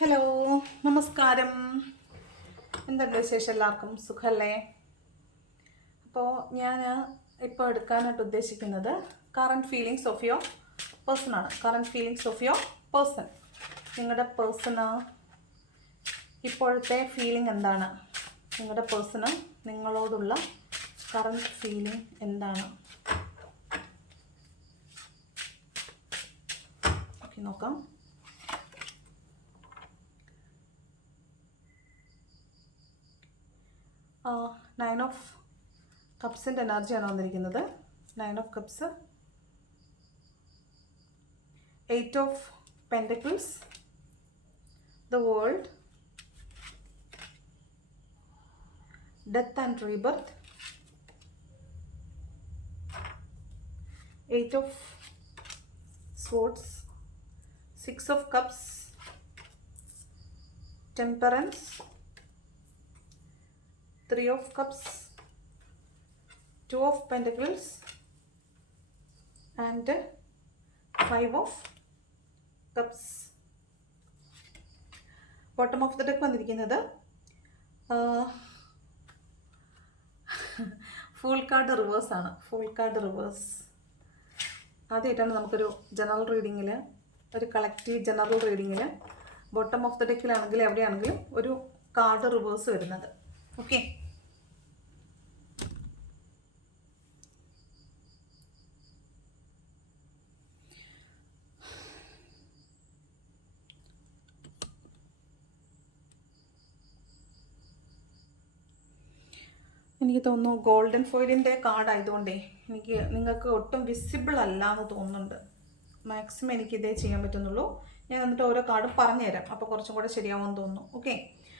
Hello നമസ്കാരം. എന്തുണ്ട് വിശേഷം എല്ലാവർക്കും? സുഖമല്ലേ അപ്പോൾ ഞാൻ ഇപ്പോൾ എടുക്കാനായിട്ട് ഉദ്ദേശിക്കുന്നത് current feelings of your person ആണ്. Current feelings of your person നിങ്ങളുടെ പേഴ്സണ് ഇപ്പോഴത്തെ ഫീലിംഗ് എന്താണ്? നിങ്ങളുടെ പേഴ്സണ് നിങ്ങളോടുള്ള കറണ്ട് ഫീലിംഗ് എന്താണ്? നോക്കാം. നയൻ ഓഫ് കപ്സിന്റെ എനർജിയാണ് വന്നിരിക്കുന്നത്. Nine of cups eight of pentacles the world death and rebirth eight of swords six of cups temperance three of cups two of pentacles and five of cups bottom of the deck വന്നിരിക്കുന്നത് full card reverse ആണ്. Full card reverse ആദ്യമായിട്ടാണ് നമുക്കൊരു general റീഡിങ്ങിൽ ഒരു collective general റീഡിങ്ങിൽ bottom of the ഡെക്കിലാണെങ്കിലും എവിടെയാണെങ്കിലും ഒരു കാർഡ് റിവേഴ്സ് വരുന്നത്. ഓക്കെ എനിക്ക് തോന്നുന്നു ഗോൾഡൻ ഫോയിലിന്റെ കാർഡായതുകൊണ്ടേ എനിക്ക് നിങ്ങൾക്ക് ഒട്ടും വിസിബിൾ അല്ല എന്ന് തോന്നുന്നുണ്ട്. മാക്സിമം എനിക്ക് ഇതേ ചെയ്യാൻ പറ്റുന്നുള്ളൂ. ഞാൻ എന്നിട്ട് ഓരോ കാർഡ് പറഞ്ഞുതരാം. അപ്പോൾ കുറച്ചും കൂടെ ശരിയാവുമെന്ന് തോന്നുന്നു. ഓക്കെ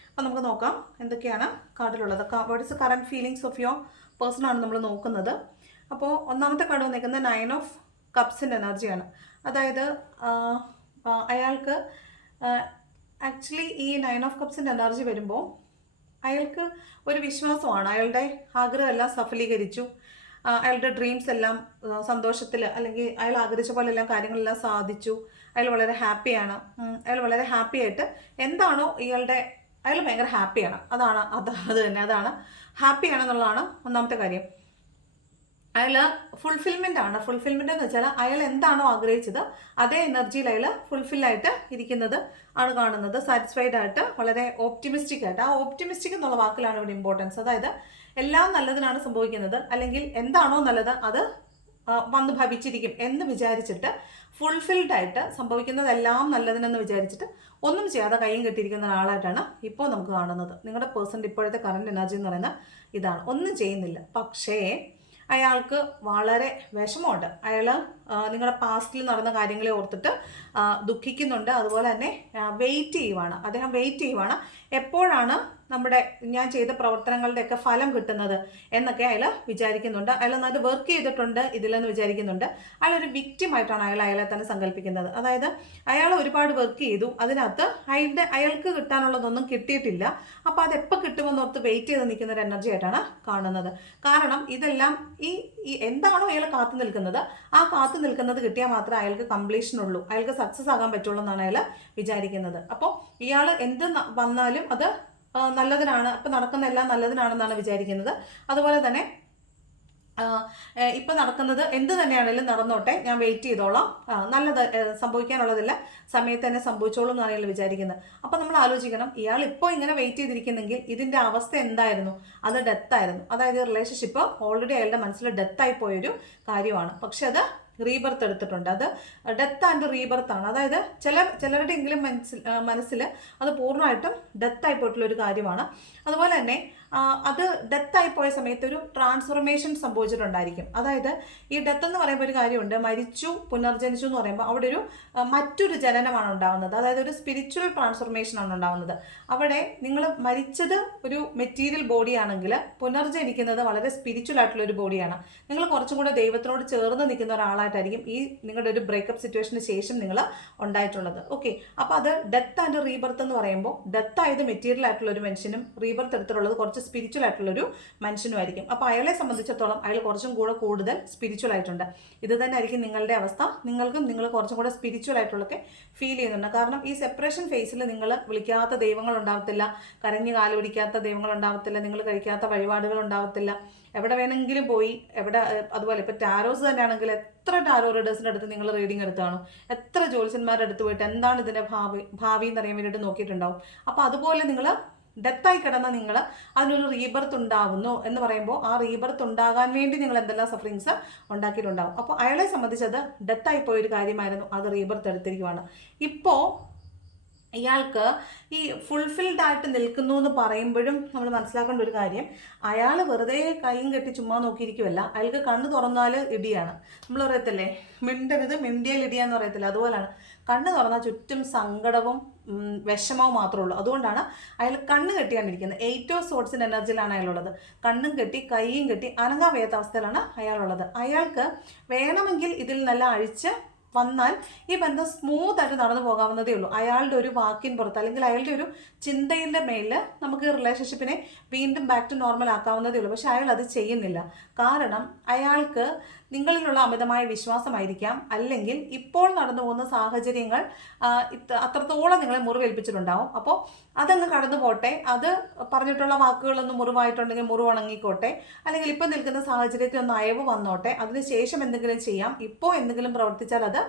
അപ്പോൾ നമുക്ക് നോക്കാം എന്തൊക്കെയാണ് കാർഡിലുള്ളത് what is current feelings of your person ആണ് നമ്മൾ നോക്കുന്നത്. അപ്പോൾ ഒന്നാമത്തെ കാർഡ് വന്നിരിക്കുന്നത് നയൻ ഓഫ് കപ്സിന്റെ എനർജിയാണ് അതായത് അയാൾക്ക് ആക്ച്വലി ഈ നയൻ ഓഫ് കപ്സിന്റെ എനർജി വരുമ്പോൾ അയാൾക്ക് ഒരു വിശ്വാസമാണ്. അയാളുടെ ആഗ്രഹം എല്ലാം സഫലീകരിച്ചു അയാളുടെ ഡ്രീംസ് എല്ലാം സന്തോഷത്തിൽ അല്ലെങ്കിൽ അയാൾ ആഗ്രഹിച്ച പോലെ എല്ലാം കാര്യങ്ങളെല്ലാം സാധിച്ചു. അയാൾ വളരെ ഹാപ്പിയാണ് അയാൾ വളരെ ഹാപ്പി ആയിട്ട് എന്താണോ ഇയാളുടെ അയാൾ ഭയങ്കര ഹാപ്പിയാണ് അതാണ് അത് അത് തന്നെ അതാണ് ഹാപ്പിയാണെന്നുള്ളതാണ് ഒന്നാമത്തെ കാര്യം. അയാൾ ഫുൾഫിൽമെന്റ് ആണ്. ഫുൾഫിൽമെന്റ് എന്ന് വെച്ചാൽ അയാൾ എന്താണോ ആഗ്രഹിച്ചത് അതേ എനർജിയിൽ അയാൾ ഫുൾഫിൽ ആയിട്ട് ഇരിക്കുന്നത് ആണ് കാണുന്നത്. സാറ്റിസ്ഫൈഡ് ആയിട്ട് വളരെ ഓപ്റ്റിമിസ്റ്റിക് ആയിട്ട്. ആ ഓപ്റ്റിമിസ്റ്റിക് എന്നുള്ള വാക്കിലാണ് ഇവിടെ ഇമ്പോർട്ടൻസ് അതായത് എല്ലാം നല്ലതിനാണ് സംഭവിക്കുന്നത്. അല്ലെങ്കിൽ എന്താണോ നല്ലത് അത് വന്ന് ഭവിച്ചിരിക്കും എന്ന് വിചാരിച്ചിട്ട് ഫുൾഫിൽഡ് ആയിട്ട് സംഭവിക്കുന്നതെല്ലാം നല്ലതിനെന്ന് വിചാരിച്ചിട്ട് ഒന്നും ചെയ്യാതെ കൈയും കെട്ടിയിരിക്കുന്ന ഒരാളായിട്ടാണ് ഇപ്പോൾ നമുക്ക് കാണുന്നത്. നിങ്ങളുടെ പേഴ്സന്റെ ഇപ്പോഴത്തെ കറണ്ട് എനർജി എന്ന് പറയുന്നത് ഇതാണ്. ഒന്നും ചെയ്യുന്നില്ല. പക്ഷേ അയാൾക്ക് വളരെ വിഷമമുണ്ട്. അയാൾ നിങ്ങളുടെ പാസ്റ്റിൽ നടന്ന കാര്യങ്ങളെ ഓർത്തിട്ട് ദുഃഖിക്കുന്നുണ്ട്. അതുപോലെ തന്നെ വെയിറ്റ് ചെയ്യുവാണ്. അദ്ദേഹം വെയിറ്റ് ചെയ്യുവാണ്. എപ്പോഴാണ് നമ്മുടെ ഞാൻ ചെയ്ത പ്രവർത്തനങ്ങളുടെയൊക്കെ ഫലം കിട്ടുന്നത് എന്നൊക്കെ അയാൾ വിചാരിക്കുന്നുണ്ട്. അയാൾ നന്നായിട്ട് വർക്ക് ചെയ്തിട്ടുണ്ട് ഇതിലെന്ന് വിചാരിക്കുന്നുണ്ട്. victim ആയിട്ടാണ് അയാൾ അയാളെ തന്നെ സങ്കല്പിക്കുന്നത്. അതായത് അയാൾ ഒരുപാട് വർക്ക് ചെയ്തു. അതിനകത്ത് അയാളുടെ അയാൾക്ക് കിട്ടാനുള്ളതൊന്നും കിട്ടിയിട്ടില്ല. അപ്പോൾ അത് എപ്പോൾ കിട്ടുമെന്ന് ഓർത്ത് വെയിറ്റ് ചെയ്ത് നിൽക്കുന്ന ഒരു എനർജി ആയിട്ടാണ് കാണുന്നത്. കാരണം ഇതെല്ലാം ഈ ഈ എന്താണോ അയാൾ കാത്തു നിൽക്കുന്നത് ആ കാത്തു നിൽക്കുന്നത് കിട്ടിയാൽ മാത്രമേ അയാൾക്ക് കംപ്ലീഷൻ ഉള്ളൂ. അയാൾക്ക് സക്സസ് ആകാൻ പറ്റുള്ളൂ എന്നാണ് അയാൾ വിചാരിക്കുന്നത്. അപ്പോൾ ഇയാൾ എന്ത് വന്നാലും അത് നല്ലതിനാണ് അപ്പം നടക്കുന്ന എല്ലാം നല്ലതിനാണെന്നാണ് വിചാരിക്കുന്നത്. അതുപോലെ തന്നെ ഇപ്പം നടക്കുന്നത് എന്ത് തന്നെയാണെങ്കിലും നടന്നോട്ടെ ഞാൻ വെയിറ്റ് ചെയ്തോളാം. നല്ലത് സംഭവിക്കാനുള്ളതില്ല. സമയത്ത് തന്നെ സംഭവിച്ചോളും എന്നാണ് വിചാരിക്കുന്നത്. അപ്പം നമ്മൾ ആലോചിക്കണം ഇയാൾ ഇപ്പോൾ ഇങ്ങനെ വെയിറ്റ് ചെയ്തിരിക്കുന്നെങ്കിൽ ഇതിന്റെ അവസ്ഥ എന്തായിരുന്നു? അത് ഡെത്തായിരുന്നു അതായത് റിലേഷൻഷിപ്പ് ഓൾറെഡി അയാളുടെ മനസ്സിൽ ഡെത്തായി പോയൊരു കാര്യമാണ്. പക്ഷെ അത് റീബർത്ത് എടുത്തിട്ടുണ്ട്. അത് ഡെത്ത് ആൻഡ് റീബർത്ത് ആണ്. അതായത് ചില ചിലരുടെയെങ്കിലും മനസ്സിൽ മനസ്സിൽ അത് പൂർണമായിട്ടും ഡെത്തായി പോയിട്ടുള്ള ഒരു കാര്യമാണ്. അതുപോലെ തന്നെ അത് ഡെത്തായി പോയ സമയത്ത് ഒരു ട്രാൻസ്ഫോർമേഷൻ സംഭവിച്ചിട്ടുണ്ടായിരിക്കും. അതായത് ഈ ഡെത്ത് എന്ന് പറയുമ്പോൾ ഒരു കാര്യമുണ്ട്. മരിച്ചു പുനർജനിച്ചു എന്ന് പറയുമ്പോൾ അവിടെ ഒരു മറ്റൊരു ജനനമാണ് ഉണ്ടാകുന്നത് അതായത് ഒരു സ്പിരിച്വൽ ട്രാൻസ്ഫോർമേഷൻ ആണ് ഉണ്ടാകുന്നത് അവിടെ നിങ്ങൾ മരിച്ചത് ഒരു മെറ്റീരിയൽ ബോഡി ആണെങ്കിൽ പുനർജനിക്കുന്നത് വളരെ സ്പിരിച്വൽ ആയിട്ടുള്ള ഒരു ബോഡിയാണ് നിങ്ങൾ കുറച്ചും കൂടെ ദൈവത്തിനോട് ചേർന്ന് നിൽക്കുന്ന ഒരാളായിട്ടായിരിക്കും ഈ നിങ്ങളുടെ ഒരു ബ്രേക്കപ്പ് സിറ്റുവേഷന് ശേഷം നിങ്ങൾ ഉണ്ടായിട്ടുള്ളത്. ഓക്കെ അപ്പോൾ അത് ഡെത്ത് ആൻഡ് റീബർത്ത് എന്ന് പറയുമ്പോൾ ഡെത്ത് ആയത് മെറ്റീരിയൽ ആയിട്ടുള്ള ഒരു മനുഷ്യനും റീബർത്ത് എടുത്തിട്ടുള്ളത് കുറച്ച് സ്പിരിച്വൽ ആയിട്ടുള്ളൊരു മനുഷ്യനുമായിരിക്കും. അപ്പോൾ അയാളെ സംബന്ധിച്ചിടത്തോളം അയാൾ കുറച്ചും കൂടെ കൂടുതൽ സ്പിരിച്വൽ ആയിട്ടുണ്ട്. ഇത് തന്നെ ആയിരിക്കും നിങ്ങളുടെ അവസ്ഥ. നിങ്ങൾക്കും നിങ്ങൾ കുറച്ചും കൂടെ സ്പിരിച്വൽ ആയിട്ടുള്ളൊക്കെ ഫീൽ ചെയ്യുന്നുണ്ട്. കാരണം ഈ സെപ്പറേഷൻ ഫേസിൽ നിങ്ങൾ വിളിക്കാത്ത ദൈവങ്ങൾ ഉണ്ടാവത്തില്ല. കരഞ്ഞു കാലുപിടിക്കാത്ത ദൈവങ്ങൾ ഉണ്ടാവത്തില്ല. നിങ്ങൾ കഴിക്കാത്ത വഴിപാടുകൾ ഉണ്ടാവത്തില്ല. എവിടെ വേണമെങ്കിലും പോയി എവിടെ അതുപോലെ ഇപ്പോൾ ടാരോസ് തന്നെയാണെങ്കിൽ എത്ര ടാരോ റീഡേഴ്സിന്റെ അടുത്ത് നിങ്ങൾ റീഡിംഗ് എടുത്താണോ എത്ര ജ്യോത്സ്യന്മാരുടെ അടുത്ത് പോയിട്ട് എന്താണ് ഇതിന്റെ ഭാവി ഭാവി എന്നറിയാൻ വേണ്ടിയിട്ട് നോക്കിയിട്ടുണ്ടാവും. അപ്പോൾ അതുപോലെ നിങ്ങൾ ഡെത്തായി കിടന്ന നിങ്ങൾ അതിനൊരു റീബർത്ത് ഉണ്ടാവുന്നു എന്ന് പറയുമ്പോൾ ആ റീബർത്ത് ഉണ്ടാകാൻ വേണ്ടി നിങ്ങൾ എന്തെല്ലാം സഫറിങ്സ് ഉണ്ടാക്കിയിട്ടുണ്ടാവും. അപ്പോൾ അയാളെ സംബന്ധിച്ചത് ഡെത്തായി പോയൊരു കാര്യമായിരുന്നു. അത് റീബർത്ത് എടുത്തിരിക്കുവാണ്. ഇപ്പോൾ ഇയാൾക്ക് ഈ ഫുൾഫിൽഡ് ആയിട്ട് നിൽക്കുന്നു എന്ന് പറയുമ്പോഴും നമ്മൾ മനസ്സിലാക്കേണ്ട ഒരു കാര്യം അയാൾ വെറുതെ കൈയും കെട്ടി ചുമ്മാ നോക്കിയിരിക്കുമല്ല അയാൾക്ക് കണ്ണ് തുറന്നാൽ ഇടിയാണ്. നമ്മൾ പറയത്തില്ലേ മിണ്ടരുത് മിണ്ടിയാൽ ഇടിയാന്ന് പറയത്തില്ല? അതുപോലാണ്. കണ്ണ് തുറന്നാൽ ചുറ്റും സങ്കടവും വിഷമവും മാത്രമേ ഉള്ളൂ. അതുകൊണ്ടാണ് അയാൾ കണ്ണ് കെട്ടിയാണിരിക്കുന്നത് എയ്റ്റ് ഓഫ് സോട്സിന്റെ എനർജിയിലാണ് അയാളുള്ളത് കണ്ണും കെട്ടി കൈയും കെട്ടി അനങ്ങാൻ വയ്യാത്ത അവസ്ഥയിലാണ് അയാളുള്ളത് അയാൾക്ക് വേണമെങ്കിൽ ഇതിൽ നല്ല അഴിച്ച് വന്നാൽ ഈ ബന്ധം സ്മൂത്ത് ആയിട്ട് നടന്നു പോകാവുന്നതേ ഉള്ളൂ. അയാളുടെ ഒരു വാക്കിൻ പുറത്ത് അല്ലെങ്കിൽ അയാളുടെ ഒരു ചിന്തയിന്റെ മേലിൽ നമുക്ക് റിലേഷൻഷിപ്പിനെ വീണ്ടും ബാക്ക് ടു നോർമൽ ആക്കാവുന്നതേ ഉള്ളൂ. പക്ഷെ അയാൾ അത് ചെയ്യുന്നില്ല. കാരണം അയാൾക്ക് നിങ്ങളിലുള്ള അമിതമായ വിശ്വാസമായിരിക്കാം. അല്ലെങ്കിൽ ഇപ്പോൾ നടന്നു പോകുന്ന സാഹചര്യങ്ങൾ അത്രത്തോളം നിങ്ങളെ മുറിവേൽപ്പിച്ചിട്ടുണ്ടാവും. അപ്പോൾ അതങ്ങ് കടന്നു പോട്ടെ. അത് പറഞ്ഞിട്ടുള്ള വാക്കുകളൊന്നും മുറിവായിട്ടുണ്ടെങ്കിൽ മുറിവുണങ്ങിക്കോട്ടെ അല്ലെങ്കിൽ ഇപ്പോൾ നിൽക്കുന്ന സാഹചര്യത്തിൽ ഒന്ന് അയവ് വന്നോട്ടെ. അതിനുശേഷം എന്തെങ്കിലും ചെയ്യാം. ഇപ്പോൾ എന്തെങ്കിലും പ്രവർത്തിച്ചാൽ അത്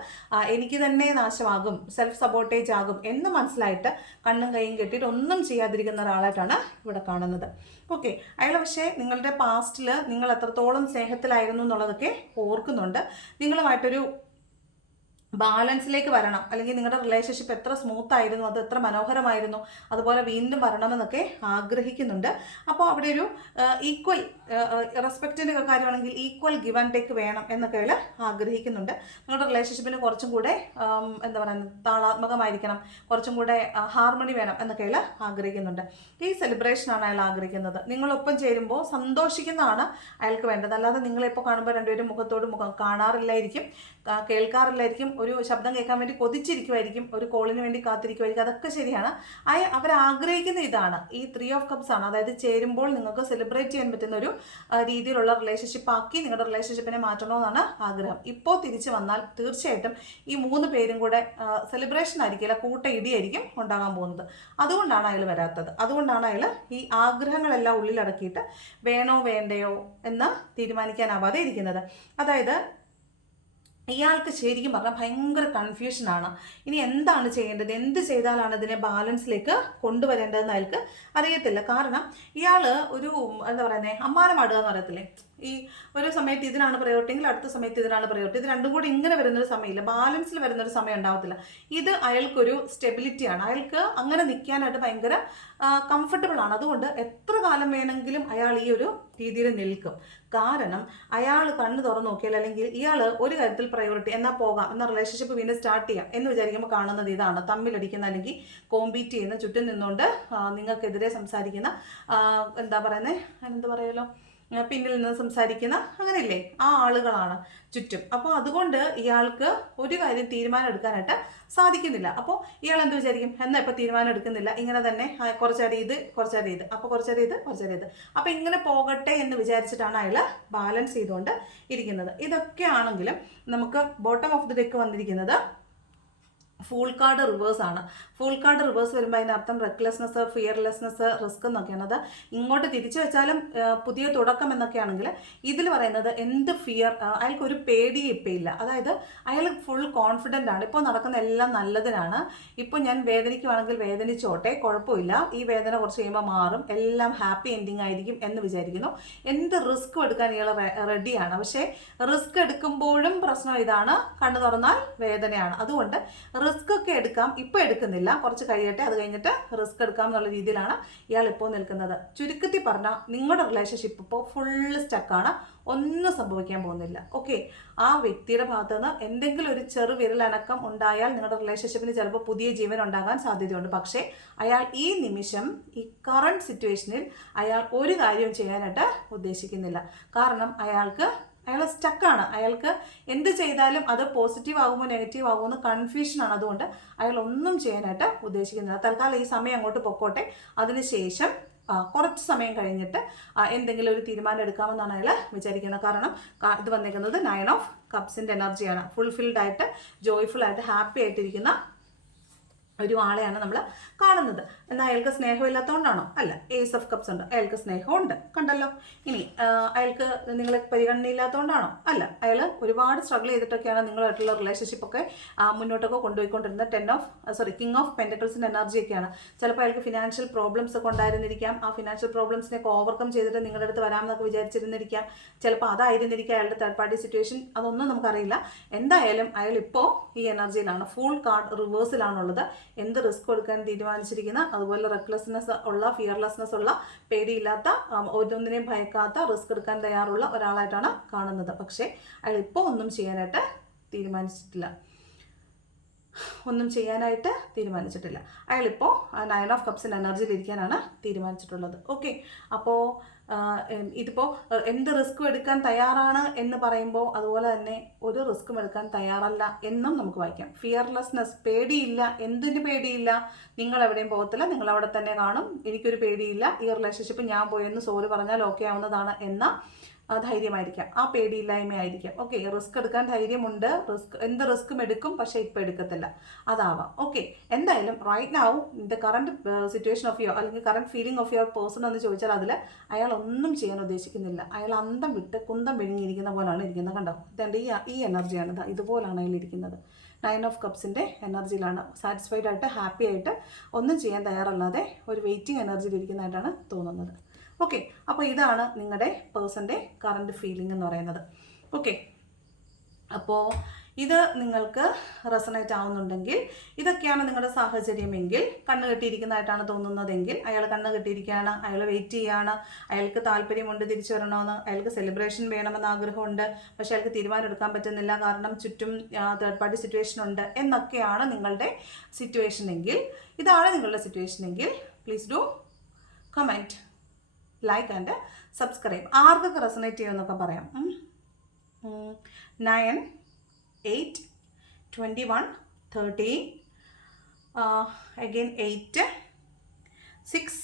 എനിക്ക് തന്നെ നാശമാകും സെൽഫ് സപ്പോർട്ടേജ് ആകും എന്ന് മനസ്സിലായിട്ട് കണ്ണും കയ്യും കെട്ടിയിട്ട് ഒന്നും ചെയ്യാതിരിക്കുന്ന ഒരാളായിട്ടാണ് ഇവിടെ കാണുന്നത്. ഓക്കെ അയാൾ പക്ഷേ നിങ്ങളുടെ പാസ്റ്റിൽ നിങ്ങൾ എത്രത്തോളം സ്നേഹത്തിലായിരുന്നു എന്നുള്ളതൊക്കെ ഓർക്കുന്നുണ്ട്. നിങ്ങളുമായിട്ടൊരു ബാലൻസിലേക്ക് വരണം. അല്ലെങ്കിൽ നിങ്ങളുടെ റിലേഷൻഷിപ്പ് എത്ര സ്മൂത്ത് ആയിരുന്നു അത് എത്ര മനോഹരമായിരുന്നു അതുപോലെ വീണ്ടും വരണമെന്നൊക്കെ ആഗ്രഹിക്കുന്നുണ്ട്. അപ്പോൾ അവിടെ ഒരു ഈക്വൽ റെസ്പെക്റ്റിന്റെ കാര്യമാണെങ്കിൽ ഈക്വൽ ഗിവ് ആൻഡ് ടേക്ക് വേണം എന്നൊക്കെ അയാൾ ആഗ്രഹിക്കുന്നുണ്ട്. നിങ്ങളുടെ റിലേഷൻഷിപ്പിന് കുറച്ചും കൂടെ എന്താ പറയുക താളാത്മകമായിരിക്കണം. കുറച്ചും കൂടെ ഹാർമണി വേണം എന്നൊക്കെ അയാൾ ആഗ്രഹിക്കുന്നുണ്ട്. ഈ സെലിബ്രേഷനാണ് അയാൾ ആഗ്രഹിക്കുന്നത്. നിങ്ങളൊപ്പം ചേരുമ്പോൾ സന്തോഷിക്കുന്നതാണ് അയാൾക്ക് വേണ്ടത്. അല്ലാതെ നിങ്ങളിപ്പോൾ കാണുമ്പോൾ രണ്ടുപേരും മുഖത്തോട് മുഖം കാണാറില്ലായിരിക്കും കേൾക്കാറില്ലായിരിക്കും ഒരു ശബ്ദം കേൾക്കാൻ വേണ്ടി കൊതിച്ചിരിക്കുമായിരിക്കും ഒരു കോളിന് വേണ്ടി കാത്തിരിക്കുമായിരിക്കും അതൊക്കെ ശരിയാണ്. അയ അവർ ആഗ്രഹിക്കുന്ന ഇതാണ്. ഈ ത്രീ ഓഫ് കപ്സ് ആണ്. അതായത് ചേരുമ്പോൾ നിങ്ങൾക്ക് സെലിബ്രേറ്റ് ചെയ്യാൻ പറ്റുന്ന ഒരു രീതിയിലുള്ള റിലേഷൻഷിപ്പ് ആക്കി നിങ്ങളുടെ റിലേഷൻഷിപ്പിനെ മാറ്റണമെന്നാണ് ആഗ്രഹം. ഇപ്പോൾ തിരിച്ചു വന്നാൽ തീർച്ചയായിട്ടും ഈ മൂന്ന് പേരും കൂടെ സെലിബ്രേഷൻ ആയിരിക്കില്ല കൂട്ട ഇടിയായിരിക്കും ഉണ്ടാകാൻ പോകുന്നത്. അതുകൊണ്ടാണ് അയാൾ വരാത്തത്. അതുകൊണ്ടാണ് അയാൾ ഈ ആഗ്രഹങ്ങളെല്ലാം ഉള്ളിലടക്കിയിട്ട് വേണോ വേണ്ടയോ എന്ന് തീരുമാനിക്കാനാവാതെ ഇരിക്കുന്നത്. അതായത് ഇയാൾക്ക് ശരിക്കും പറഞ്ഞാൽ ഭയങ്കര കൺഫ്യൂഷനാണ് ഇനി എന്താണ് ചെയ്യേണ്ടത്? എന്ത് ചെയ്താലാണ് ഇതിനെ ബാലൻസിലേക്ക് കൊണ്ടുവരേണ്ടതെന്ന് അയാൾക്ക് അറിയത്തില്ല. കാരണം ഇയാൾ ഒരു എന്താ പറയുന്നത് അമ്മാനമാടുക എന്ന് പറയത്തില്ലേ? ഈ ഒരു സമയത്ത് ഇതിനാണ് പ്രയോറിറ്റി എങ്കിൽ അടുത്ത സമയത്ത് ഇതിനാണ് പ്രയോറിറ്റി ഇത് രണ്ടും കൂടി ഇങ്ങനെ വരുന്നൊരു സമയമില്ല. ബാലൻസിൽ വരുന്നൊരു സമയം ഉണ്ടാവത്തില്ല. ഇത് അയാൾക്കൊരു സ്റ്റെബിലിറ്റിയാണ് അയാൾക്ക് അങ്ങനെ നിൽക്കാനായിട്ട് ഭയങ്കര കംഫർട്ടബിൾ ആണ്. അതുകൊണ്ട് എത്ര കാലം വേണമെങ്കിലും അയാൾ ഈ ഒരു രീതിയിൽ നിൽക്കും. കാരണം അയാൾ കണ്ണ് തുറന്നു നോക്കിയാൽ അല്ലെങ്കിൽ ഇയാൾ ഒരു കാര്യത്തിൽ പ്രയോറിറ്റി എന്നാൽ പോകാം എന്നാൽ റിലേഷൻഷിപ്പ് വീണ്ടും സ്റ്റാർട്ട് ചെയ്യാം എന്ന് വിചാരിക്കുമ്പോൾ കാണുന്നത് ഇതാണ്. തമ്മിലടിക്കുന്ന അല്ലെങ്കിൽ കോമ്പീറ്റ് ചെയ്യുന്ന ചുറ്റും നിന്നുകൊണ്ട് നിങ്ങൾക്കെതിരെ സംസാരിക്കുന്ന എന്താ പറയുന്നത് എന്താ പറയുമല്ലോ? പിന്നിൽ നിന്ന് സംസാരിക്കുന്ന അങ്ങനെയല്ലേ? ആ ആളുകളാണ് ചുറ്റും. അപ്പോൾ അതുകൊണ്ട് ഇയാൾക്ക് ഒരു കാര്യം തീരുമാനം എടുക്കാനായിട്ട് സാധിക്കുന്നില്ല. അപ്പോൾ ഇയാൾ എന്ത് വിചാരിക്കും? എന്നാൽ ഇപ്പോൾ തീരുമാനം എടുക്കുന്നില്ല ഇങ്ങനെ തന്നെ കുറച്ചേരം ഇത് കുറച്ചേരം ഇത്. അപ്പോൾ കുറച്ചേരം ഇത് കുറച്ചേരം ഇത്. അപ്പോൾ ഇങ്ങനെ പോകട്ടെ എന്ന് വിചാരിച്ചിട്ടാണ് അയാൾ ബാലൻസ് ചെയ്തുകൊണ്ട് ഇരിക്കുന്നത്. ഇതൊക്കെ ആണെങ്കിലും നമുക്ക് ബോട്ടം ഓഫ് ദി ഡെക്ക് വന്നിരിക്കുന്നത് ഫുൾ കാർഡ് റിവേഴ്സ് ആണ്. ഫുൾ കാർഡ് റിവേഴ്സ് വരുമ്പോൾ അതിനർത്ഥം റെക്ലെസ്നെസ് ഫിയർലെസ്നെസ് റിസ്ക് എന്നൊക്കെയാണ് അത് ഇങ്ങോട്ട് തിരിച്ചു വെച്ചാലും പുതിയ തുടക്കം എന്നൊക്കെയാണെങ്കിൽ ഇതിൽ പറയുന്നത് എന്ത് ഫിയർ അയാൾക്ക് ഒരു പേടി ഇപ്പം ഇല്ല. അതായത് അയാൾ ഫുൾ കോൺഫിഡന്റ് ആണ്. ഇപ്പോൾ നടക്കുന്ന എല്ലാം നല്ലതിനാണ്. ഇപ്പോൾ ഞാൻ വേദനിക്കുവാണെങ്കിൽ വേദനിച്ചോട്ടെ കുഴപ്പമില്ല. ഈ വേദന കുറച്ച് കഴിയുമ്പോൾ മാറും. എല്ലാം ഹാപ്പി എൻഡിങ് ആയിരിക്കും എന്ന് വിചാരിക്കുന്നു. എന്ത് റിസ്ക് എടുക്കാൻ ഇയാൾ റെഡിയാണ് പക്ഷേ റിസ്ക് എടുക്കുമ്പോഴും പ്രശ്നം ഇതാണ്. കണ്ണു തുറന്നാൽ വേദനയാണ്. അതുകൊണ്ട് റിസ്ക് ഒക്കെ എടുക്കാം. ഇപ്പോൾ എടുക്കുന്നില്ല. കുറച്ച് കഴിയട്ടെ. അത് കഴിഞ്ഞിട്ട് റിസ്ക് എടുക്കാം എന്നുള്ള രീതിയിലാണ് ഇയാൾ ഇപ്പോൾ നിൽക്കുന്നത്. ചുരുക്കത്തിൽ പറഞ്ഞാൽ നിങ്ങളുടെ റിലേഷൻഷിപ്പ് ഇപ്പോൾ ഫുള്ള് സ്റ്റക്കാണ് ഒന്നും സംഭവിക്കാൻ പോകുന്നില്ല. ഓക്കെ ആ വ്യക്തിയുടെ ഭാഗത്ത് നിന്ന് എന്തെങ്കിലും ഒരു ചെറു വിരലനക്കം ഉണ്ടായാൽ നിങ്ങളുടെ റിലേഷൻഷിപ്പിന് ചിലപ്പോൾ പുതിയ ജീവൻ ഉണ്ടാകാൻ സാധ്യതയുണ്ട്. പക്ഷേ അയാൾ ഈ നിമിഷം ഈ കറണ്ട് സിറ്റുവേഷനിൽ അയാൾ ഒരു കാര്യവും ചെയ്യാനായിട്ട് ഉദ്ദേശിക്കുന്നില്ല. കാരണം അയാൾക്ക് അയാൾ സ്റ്റക്കാണ് അയാൾക്ക് എന്ത് ചെയ്താലും അത് പോസിറ്റീവ് ആകുമോ നെഗറ്റീവ് ആകുമോ എന്ന് കൺഫ്യൂഷനാണ് അതുകൊണ്ട് അയാൾ ഒന്നും ചെയ്യാനായിട്ട് ഉദ്ദേശിക്കുന്നില്ല. തൽക്കാലം ഈ സമയം അങ്ങോട്ട് പൊക്കോട്ടെ. അതിനുശേഷം കുറച്ച് സമയം കഴിഞ്ഞിട്ട് എന്തെങ്കിലും ഒരു തീരുമാനം എടുക്കാമെന്നാണ് അയാൾ വിചാരിക്കുന്നത്. കാരണം ഇത് വന്നിരിക്കുന്നത് നയൻ ഓഫ് കപ്സിന്റെ എനർജിയാണ് ഫുൾഫിൽഡ് ആയിട്ട് ജോയ്ഫുൾ ആയിട്ട് ഹാപ്പി ആയിട്ടിരിക്കുന്ന ഒരു ആളെയാണ് നമ്മൾ കാണുന്നത്. എന്നാൽ അയാൾക്ക് സ്നേഹമില്ലാത്തതുകൊണ്ടാണോ അല്ല ഏസ് ഓഫ് കപ്സ് ഉണ്ട്. അയാൾക്ക് സ്നേഹമുണ്ട്. കണ്ടല്ലോ? ഇനി അയാൾക്ക് നിങ്ങളെ പരിഗണനയില്ലാത്തതുകൊണ്ടാണോ അല്ല അയാൾ ഒരുപാട് സ്ട്രഗിൾ ചെയ്തിട്ടൊക്കെയാണ് നിങ്ങളായിട്ടുള്ള റിലേഷൻഷിപ്പ് ഒക്കെ ആ, മുന്നോട്ടൊക്കെ കൊണ്ടുപോയിക്കൊണ്ടിരുന്നത്. Ten of sorry king of പെന്റക്കിൾസിന്റെ എനർജിയൊക്കെയാണ് ചിലപ്പോൾ അയാൾക്ക് ഫിനാൻഷ്യൽ പ്രോബ്ലംസ് ഒക്കെ ഉണ്ടായിരുന്നിരിക്കാം. ആ ഫിനാൻഷ്യൽ പ്രോബ്ലംസിനെയൊക്കെ ഓവർകം ചെയ്തിട്ട് നിങ്ങളുടെ അടുത്ത് വരാമെന്നൊക്കെ വിചാരിച്ചിരുന്നിരിക്കാം. ചിലപ്പോൾ അതായിരുന്നിരിക്കാം അയാളുടെ തേർഡ് പാർട്ടി സിറ്റുവേഷൻ അതൊന്നും നമുക്കറിയില്ല. എന്തായാലും അയാൾ ഇപ്പോൾ ഈ എനർജിയിലാണ് ഫുൾ കാർഡ് റിവേഴ്സിലാണുള്ളത് എന്ത് റിസ്ക് എടുക്കാൻ തീരുമാനിച്ചിരിക്കുന്ന അതുപോലെ റെക്ലെസ്നെസ് ഉള്ള ഫിയർലെസ്നെസ് ഉള്ള പേടിയില്ലാത്ത ഓരോന്നിനെയും ഭയക്കാത്ത റിസ്ക് എടുക്കാൻ തയ്യാറുള്ള ഒരാളായിട്ടാണ് കാണുന്നത്. പക്ഷേ അയാൾ ഇപ്പോൾ ഒന്നും ചെയ്യാനായിട്ട് തീരുമാനിച്ചിട്ടില്ല. ഒന്നും ചെയ്യാനായിട്ട് തീരുമാനിച്ചിട്ടില്ല. അയാളിപ്പോൾ നയൻ ഓഫ് കപ്സിന്റെ എനർജിയിൽ ഇരിക്കാനാണ് തീരുമാനിച്ചിട്ടുള്ളത്. ഓക്കെ അപ്പോൾ ഇതിപ്പോൾ എന്ത് റിസ്ക് എടുക്കാൻ തയ്യാറാണ് എന്ന് പറയുമ്പോൾ അതുപോലെ തന്നെ ഒരു റിസ്ക്കും എടുക്കാൻ തയ്യാറല്ല എന്നും നമുക്ക് വായിക്കാം. ഫിയർലെസ്നെസ് പേടിയില്ല. എന്തിന് പേടിയില്ല? നിങ്ങൾ എവിടെയും പോകത്തില്ല. നിങ്ങൾ അവിടെ തന്നെ കാണും. എനിക്കൊരു പേടിയില്ല. ഈ റിലേഷൻഷിപ്പ് ഞാൻ പോയെന്ന് സോറി പറഞ്ഞാൽ ഓക്കെ ആവുന്നതാണ് എന്ന ധൈര്യമായിരിക്കാം. ആ പേടിയില്ലായ്മയായിരിക്കാം. ഓക്കെ റിസ്ക് എടുക്കാൻ ധൈര്യമുണ്ട്. റിസ്ക് എന്ത് റിസ്ക്കും എടുക്കും പക്ഷേ ഇപ്പം എടുക്കത്തില്ല. അതാവാം. ഓക്കെ എന്തായാലും right now the current situation of your അല്ലെങ്കിൽ current feeling of your person എന്ന് ചോദിച്ചാൽ അതിൽ അയാൾ ഒന്നും ചെയ്യാൻ ഉദ്ദേശിക്കുന്നില്ല. അയാൾ അന്തം വിട്ട് കുന്തം വിഴുങ്ങിയിരിക്കുന്ന പോലാണ് ഇരിക്കുന്നത് കണ്ടോ? ഇതെന്റെ ഈ ഈ എനർജിയാണ് ഇതാ ഇതുപോലാണ് അയാൾ ഇരിക്കുന്നത്. നയൻ ഓഫ് കപ്സിന്റെ എനർജിയിലാണ് സാറ്റിസ്ഫൈഡ് ആയിട്ട് ഹാപ്പി ആയിട്ട് ഒന്നും ചെയ്യാൻ തയ്യാറല്ലാതെ ഒരു വെയിറ്റിംഗ് എനർജിയിൽ ഇരിക്കുന്നതായിട്ടാണ് തോന്നുന്നത്. ഓക്കെ അപ്പോൾ ഇതാണ് നിങ്ങളുടെ പേഴ്സന്റെ കറണ്ട് ഫീലിംഗ് എന്ന് പറയുന്നത്. ഓക്കെ അപ്പോൾ ഇത് നിങ്ങൾക്ക് റെസണേറ്റ് ആവുന്നുണ്ടെങ്കിൽ ഇതൊക്കെയാണ് നിങ്ങളുടെ സാഹചര്യമെങ്കിൽ കണ്ണ് കെട്ടിയിരിക്കുന്നതായിട്ടാണ് തോന്നുന്നതെങ്കിൽ അയാൾ കണ്ണ് കെട്ടിയിരിക്കുകയാണ് അയാൾ വെയിറ്റ് ചെയ്യുകയാണ് അയാൾക്ക് താല്പര്യമുണ്ട് തിരിച്ചു വരണമെന്ന് അയാൾക്ക് സെലിബ്രേഷൻ വേണമെന്ന് ആഗ്രഹമുണ്ട് പക്ഷെ അയാൾക്ക് തീരുമാനം എടുക്കാൻ പറ്റുന്നില്ല കാരണം ചുറ്റും തേർഡ് പാർട്ടി സിറ്റുവേഷൻ ഉണ്ട് എന്നൊക്കെയാണ് നിങ്ങളുടെ സിറ്റുവേഷൻ എങ്കിൽ ഇതാണ് നിങ്ങളുടെ സിറ്റുവേഷൻ എങ്കിൽ please do comment like and subscribe ആർക്കൊക്കെ റെസനേറ്റ് ചെയ്യുമെന്നൊക്കെ പറയാം. Nine eight twenty one thirteen again eight six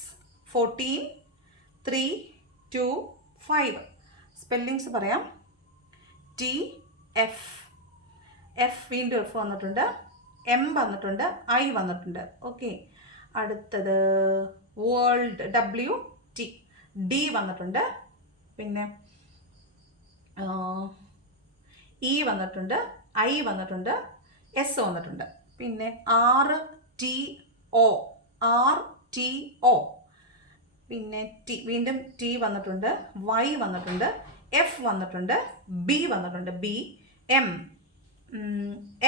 fourteen three two five spellings പറയാം. ടി എഫ് എഫ് വീണ്ടും എഫ് വന്നിട്ടുണ്ട്. എം വന്നിട്ടുണ്ട്. ഐ വന്നിട്ടുണ്ട്. ഓക്കെ അടുത്തത്. വേൾഡ് ഡബ്ല്യു ടി ഡി വന്നിട്ടുണ്ട്. പിന്നെ ഇ വന്നിട്ടുണ്ട് ഐ വന്നിട്ടുണ്ട് എസ് വന്നിട്ടുണ്ട്. പിന്നെ R T O R T O പിന്നെ ടി വീണ്ടും ടി വന്നിട്ടുണ്ട് വൈ വന്നിട്ടുണ്ട് എഫ് വന്നിട്ടുണ്ട് ബി വന്നിട്ടുണ്ട് ബി എം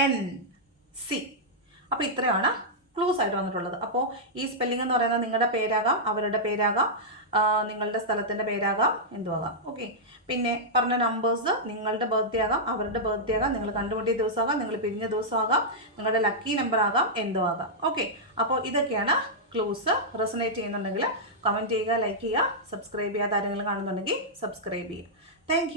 എൻ സി അപ്പോൾ ഇത്രയാണ് ക്ലൂസ് ആയിട്ട് വന്നിട്ടുള്ളത്. അപ്പോൾ ഈ സ്പെല്ലിംഗ് എന്ന് പറയുന്നത് നിങ്ങളുടെ പേരാകാം അവരുടെ പേരാകാം നിങ്ങളുടെ സ്ഥലത്തിന്റെ പേരാകാം എന്തുമാകാം ഓക്കെ പിന്നെ പറഞ്ഞ നമ്പേഴ്സ് നിങ്ങളുടെ ബർത്ത്ഡേ ആകാം അവരുടെ ബർത്ത്ഡേ ആകാം നിങ്ങൾ കണ്ടുമുട്ടിയ ദിവസമാകാം നിങ്ങൾ പിരിഞ്ഞ ദിവസമാകാം നിങ്ങളുടെ ലക്കി നമ്പർ ആകാം എന്തോ ആകാം ഓക്കെ അപ്പോൾ ഇതൊക്കെയാണ് ക്ലൂസ് റെസണേറ്റ് ചെയ്യുന്നുണ്ടെങ്കിൽ കമന്റ് ചെയ്യുക ലൈക്ക് ചെയ്യുക സബ്സ്ക്രൈബ് ചെയ്യാത്ത ആരെങ്കിലും കാണുന്നുണ്ടെങ്കിൽ സബ്സ്ക്രൈബ് ചെയ്യുക. താങ്ക്